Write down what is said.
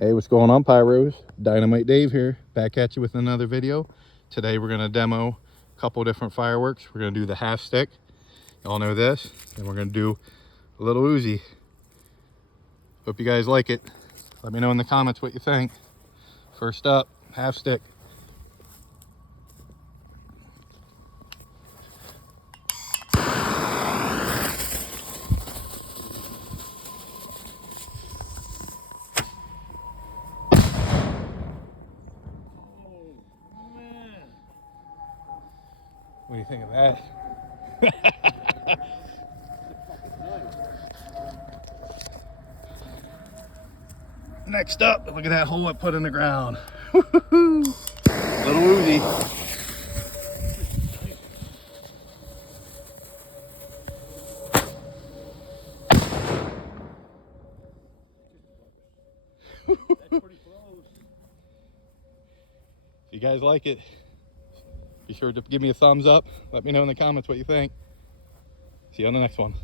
Hey, what's going on, Pyros? Dynamite Dave here, back at you with another video. Today we're going to demo a couple different fireworks. We're going to do the half stick. Y'all know this. And we're going to do a Lil Uzi. Hope you guys like it. Let me know in the comments what you think. First up, half stick. What do you think of that? Next up, look at that hole I put in the ground. Little Uzi. If you guys like it, be sure to give me a thumbs up. Let me know in the comments what you think. See you on the next one.